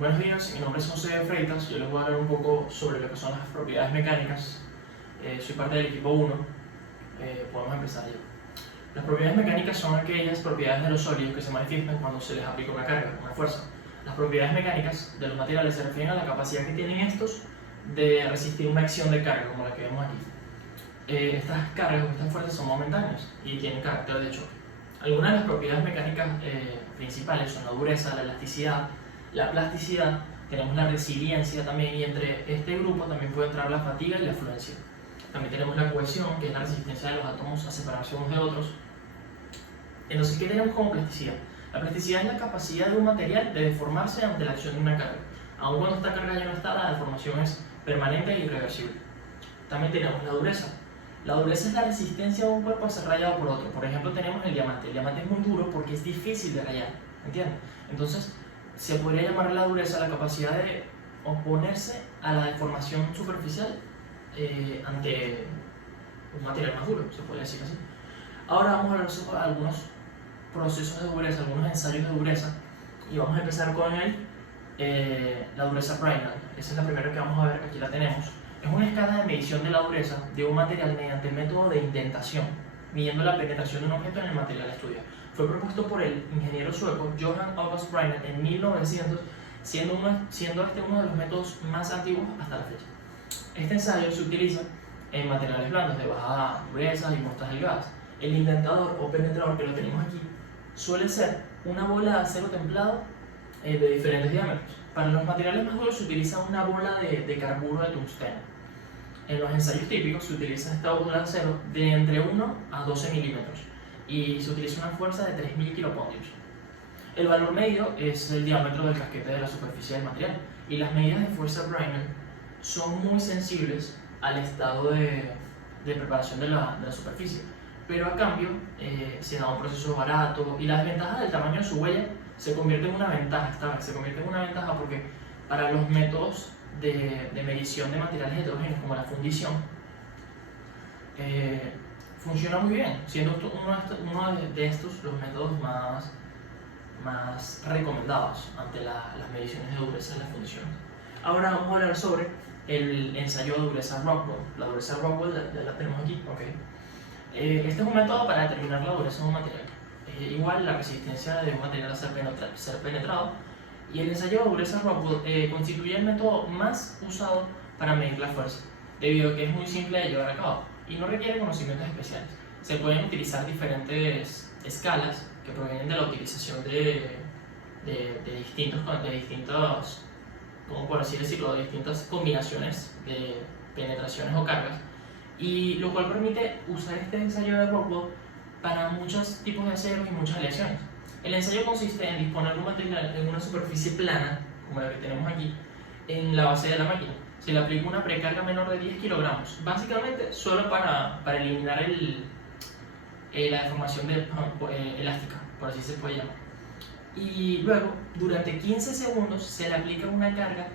Buenos días, mi nombre es José Freitas. Yo les voy a hablar un poco sobre lo que son las propiedades mecánicas. Soy parte del equipo 1. Podemos empezar ya. Las propiedades mecánicas son aquellas propiedades de los sólidos que se manifiestan cuando se les aplica una carga, una fuerza. Las propiedades mecánicas de los materiales se refieren a la capacidad que tienen estos de resistir una acción de carga, como la que vemos aquí. Estas cargas o estas fuerzas son momentáneas y tienen carácter de choque. Algunas de las propiedades mecánicas principales son la dureza, la elasticidad, la plasticidad, tenemos la resiliencia también, y entre este grupo también puede entrar la fatiga y la fluencia. También tenemos la cohesión, que es la resistencia de los átomos a separarse unos de otros. Entonces, ¿qué tenemos como plasticidad? La plasticidad es la capacidad de un material de deformarse ante la acción de una carga. Aun cuando esta carga ya no está, la deformación es permanente e irreversible. También tenemos la dureza. La dureza es la resistencia de un cuerpo a ser rayado por otro. Por ejemplo, tenemos el diamante. El diamante es muy duro porque es difícil de rayar, ¿entienden? Entonces, se podría llamar la dureza la capacidad de oponerse a la deformación superficial ante un material más duro, se podría decir así. Ahora vamos a hablar sobre algunos procesos de dureza, algunos ensayos de dureza, y vamos a empezar con la dureza Brinell. Esa es la primera que vamos a ver, aquí la tenemos. Es una escala de medición de la dureza de un material mediante el método de indentación, midiendo la penetración de un objeto en el material estudiado. Fue propuesto por el ingeniero sueco Johan August Brinell en 1900, siendo este uno de los métodos más antiguos hasta la fecha. Este ensayo se utiliza en materiales blandos de baja dureza y muestras delgadas. El indentador o penetrador, que lo tenemos aquí, suele ser una bola de acero templado de diferentes diámetros. Para los materiales más duros se utiliza una bola de carburo de tungsteno. En los ensayos típicos se utiliza esta bola de acero de entre 1 a 12 milímetros y se utiliza una fuerza de 3000 kilopondios. El valor medio es el diámetro del casquete de la superficie del material, y las medidas de fuerza Brinell son muy sensibles al estado de preparación de la superficie, pero a cambio se da un proceso barato, y la desventaja del tamaño de su huella se convierte en una ventaja. Se convierte en una ventaja porque para los métodos de medición de materiales heterogéneos como la fundición funciona muy bien, siendo uno de estos los métodos más recomendados ante las mediciones de dureza de las fundiciones. Ahora vamos a hablar sobre el ensayo de dureza Rockwell. La dureza Rockwell ya la tenemos aquí, okay. Este es un método para determinar la dureza de un material. Igual la resistencia de un material a ser penetrado, y el ensayo de dureza Rockwell constituye el método más usado para medir la fuerza, debido a que es muy simple de llevar a cabo y no requiere conocimientos especiales. Se pueden utilizar diferentes escalas que provienen de la utilización de distintas, como por así decirlo, de distintas combinaciones de penetraciones o cargas, y lo cual permite usar este ensayo de Rockwell para muchos tipos de aceros y muchas aleaciones. El ensayo consiste en disponer un material en una superficie plana, como la que tenemos aquí, en la base de la máquina. Se le aplica una precarga menor de 10 kilogramos, básicamente solo para eliminar la deformación elástica, por así se puede llamar. Y luego, durante 15 segundos, se le aplica una carga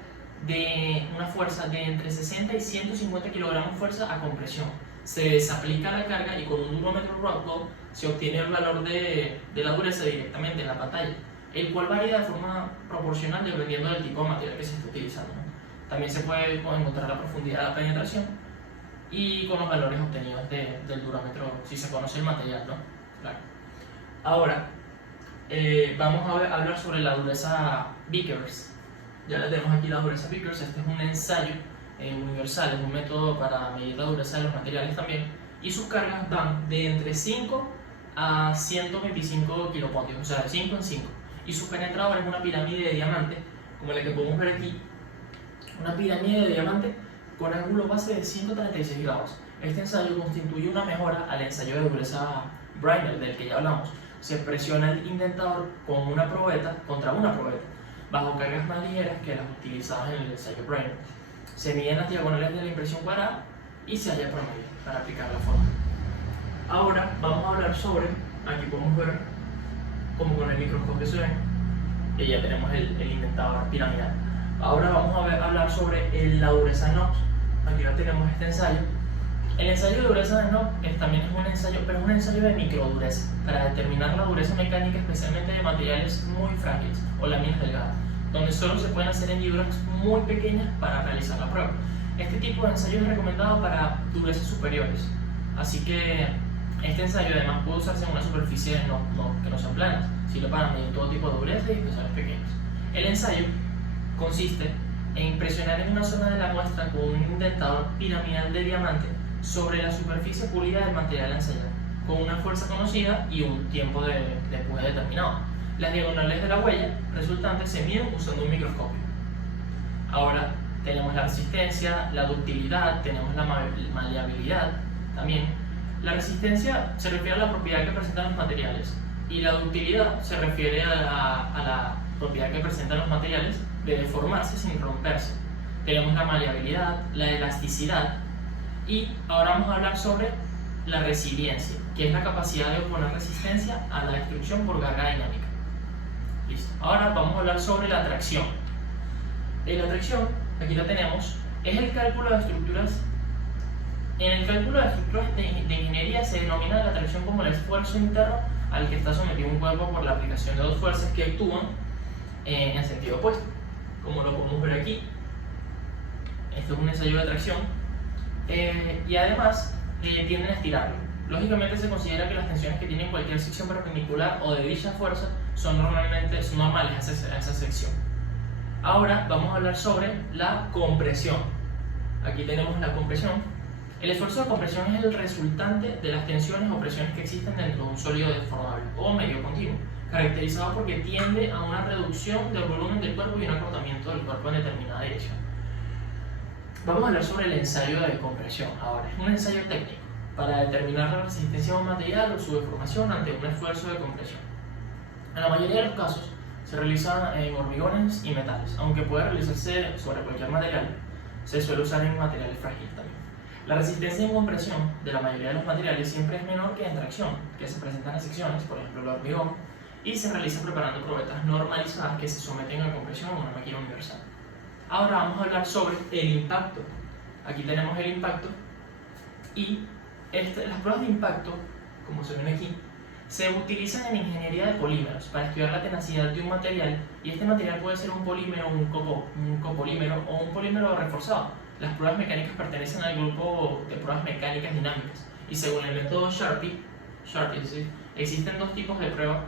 de una fuerza de entre 60 y 150 kilogramos de fuerza a compresión. Se desaplica la carga y con un durómetro Rockwell se obtiene el valor de la dureza directamente en la pantalla, el cual varía de forma proporcional dependiendo del tipo de material que se esté utilizando, ¿no? También se puede encontrar la profundidad de la penetración y con los valores obtenidos del durómetro, si se conoce el material, ¿no? Claro. Ahora, vamos a hablar sobre la dureza Vickers. Ya la tenemos aquí, la dureza Vickers. Este es un ensayo universal, es un método para medir la dureza de los materiales también, y sus cargas van de entre 5 a 125 kilopondios, o sea, de 5 en 5. Y su penetrador es una pirámide de diamante, como la que podemos ver aquí, una pirámide de diamante con ángulo base de 136 grados. Este ensayo constituye una mejora al ensayo de dureza Brinell, del que ya hablamos. Se presiona el indentador con una probeta contra una probeta, bajo cargas más ligeras que las utilizadas en el ensayo Brinell. Se miden las diagonales de la impresión cuadrada y se halla promedio para aplicar la fórmula. Ahora vamos a hablar sobre, aquí podemos ver como con el microscopio se ven, y ya tenemos el indentador piramidal. Ahora vamos a hablar sobre la dureza Knox. Aquí ya tenemos este ensayo. El ensayo de dureza de Knox también es un ensayo, pero es un ensayo de microdureza, para determinar la dureza mecánica, especialmente de materiales muy frágiles o láminas delgadas. donde solo se pueden hacer hendiduras muy pequeñas para realizar la prueba. Este tipo de ensayo es recomendado para durezas superiores, así que este ensayo además puede usarse en una superficie que no sean planas, sino para medir todo tipo de dureza y espesores pequeños. El ensayo consiste en presionar en una zona de la muestra con un indentador piramidal de diamante sobre la superficie pulida del material ensayado, con una fuerza conocida y un tiempo de empuje determinado. Las diagonales de la huella resultante se miden usando un microscopio. Ahora tenemos la resistencia, la ductilidad, tenemos la maleabilidad también. La resistencia se refiere a la propiedad que presentan los materiales y la ductilidad se refiere a la propiedad que presentan los materiales de deformarse sin romperse. Tenemos la maleabilidad, la elasticidad y ahora vamos a hablar sobre la resiliencia, que es la capacidad de oponer resistencia a la destrucción por carga dinámica. Listo. Ahora vamos a hablar sobre la atracción. La atracción, aquí la tenemos, es el cálculo de estructuras. En el cálculo de estructuras de ingeniería se denomina la atracción como el esfuerzo interno al que está sometido un cuerpo por la aplicación de dos fuerzas que actúan en sentido opuesto. Como lo podemos ver aquí, esto es un ensayo de atracción y además tienden a estirarlo. Lógicamente se considera que las tensiones que tienen cualquier sección perpendicular o de dicha fuerza son normales a esa sección. Ahora vamos a hablar sobre la compresión. Aquí tenemos la compresión. El esfuerzo de compresión es el resultante de las tensiones o presiones que existen dentro de un sólido deformable o medio continuo, caracterizado porque tiende a una reducción del volumen del cuerpo y un acortamiento del cuerpo en determinada dirección. Vamos a hablar sobre el ensayo de compresión. Ahora, es un ensayo técnico para determinar la resistencia de un material o su deformación ante un esfuerzo de compresión. En la mayoría de los casos se realiza en hormigones y metales, aunque puede realizarse sobre cualquier material, se suele usar en materiales frágiles también. La resistencia en compresión de la mayoría de los materiales siempre es menor que en tracción, que se presentan en secciones, por ejemplo el hormigón, y se realiza preparando probetas normalizadas que se someten a compresión en una máquina universal. Ahora vamos a hablar sobre el impacto. Aquí tenemos el impacto y las pruebas de impacto, como se ven aquí, se utilizan en ingeniería de polímeros para estudiar la tenacidad de un material, y este material puede ser un polímero, un copolímero o un polímero reforzado. Las pruebas mecánicas pertenecen al grupo de pruebas mecánicas dinámicas y según el método Sharpe, ¿sí? Existen dos tipos de pruebas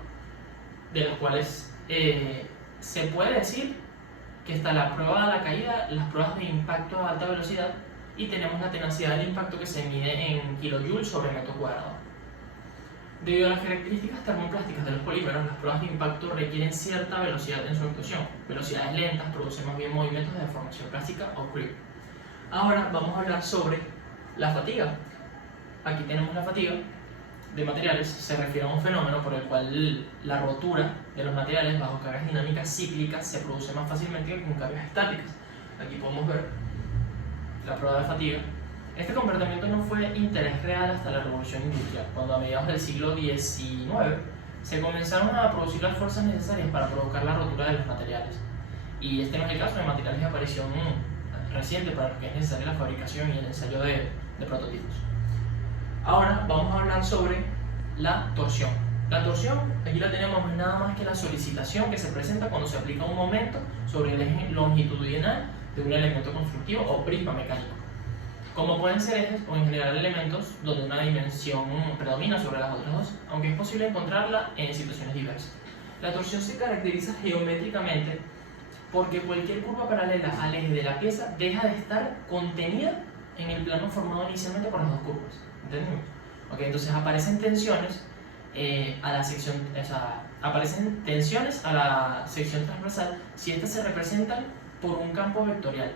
de las cuales se puede decir que está la prueba de la caída, las pruebas de impacto a alta velocidad, y tenemos la tenacidad del impacto que se mide en kilojoules sobre metro cuadrado. Debido a las características termoplásticas de los polímeros, las pruebas de impacto requieren cierta velocidad en su actuación. Velocidades lentas producen más bien movimientos de deformación plástica o creep. Ahora vamos a hablar sobre la fatiga. Aquí tenemos la fatiga de materiales. Se refiere a un fenómeno por el cual la rotura de los materiales bajo cargas dinámicas cíclicas se produce más fácilmente que con cargas estáticas. Aquí podemos ver la prueba de fatiga. Este comportamiento no fue interés real hasta la revolución industrial, cuando a mediados del siglo XIX se comenzaron a producir las fuerzas necesarias para provocar la rotura de los materiales. Y este no es el caso de materiales de aparición reciente para los que es necesaria la fabricación y el ensayo de prototipos. Ahora vamos a hablar sobre la torsión. La torsión, aquí la tenemos, no es nada más que la solicitación que se presenta cuando se aplica un momento sobre el eje longitudinal de un elemento constructivo o prisma mecánico. Como pueden ser ejes o en general elementos donde una dimensión predomina sobre las otras dos, aunque es posible encontrarla en situaciones diversas. La torsión se caracteriza geométricamente porque cualquier curva paralela al eje de la pieza deja de estar contenida en el plano formado inicialmente por las dos curvas. ¿Entendemos? Okay, entonces aparecen tensiones aparecen tensiones a la sección transversal si estas se representan por un campo vectorial.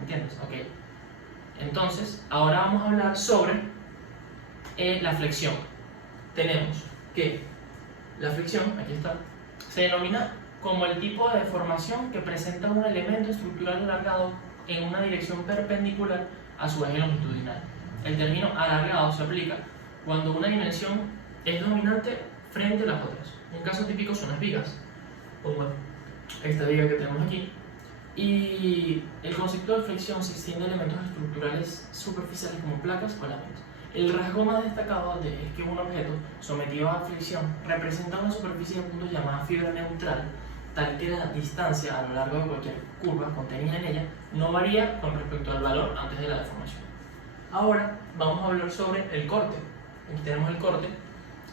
¿Entiendes? Okay. Entonces, ahora vamos a hablar sobre la flexión. Tenemos que la flexión, aquí está, se denomina como el tipo de deformación que presenta un elemento estructural alargado en una dirección perpendicular a su eje longitudinal. El término alargado se aplica cuando una dimensión es dominante frente a las otras. Un caso típico son las vigas, como esta viga que tenemos aquí. Y el concepto de flexión se extiende a elementos estructurales superficiales como placas o láminas. El rasgo más destacado es que un objeto sometido a flexión representa una superficie de puntos llamada fibra neutral tal que la distancia a lo largo de cualquier curva contenida en ella no varía con respecto al valor antes de la deformación. Ahora vamos a hablar sobre el corte. Aquí tenemos el corte,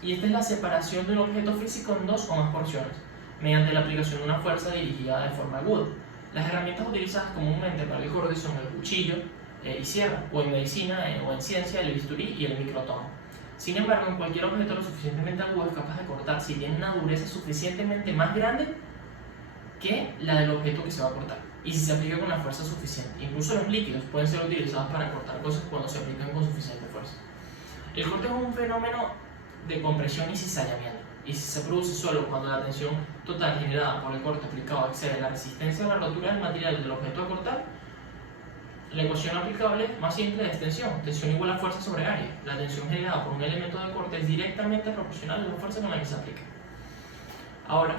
y esta es la separación de un objeto físico en dos o más porciones, mediante la aplicación de una fuerza dirigida de forma aguda. Las herramientas utilizadas comúnmente para el corte son el cuchillo y sierra, o en medicina o en ciencia el bisturí y el microtomo. Sin embargo, en cualquier objeto lo suficientemente agudo es capaz de cortar si tiene una dureza suficientemente más grande que la del objeto que se va a cortar, y si se aplica con la fuerza suficiente. Incluso los líquidos pueden ser utilizados para cortar cosas cuando se aplican con suficiente fuerza. El corte es un fenómeno de compresión y cizallamiento, y si se produce solo cuando la tensión total generada por el corte aplicado excede la resistencia a la rotura del material del objeto a cortar, la ecuación aplicable más simple es tensión igual a fuerza sobre área. La tensión generada por un elemento de corte es directamente proporcional a la fuerza con la que se aplica. Ahora,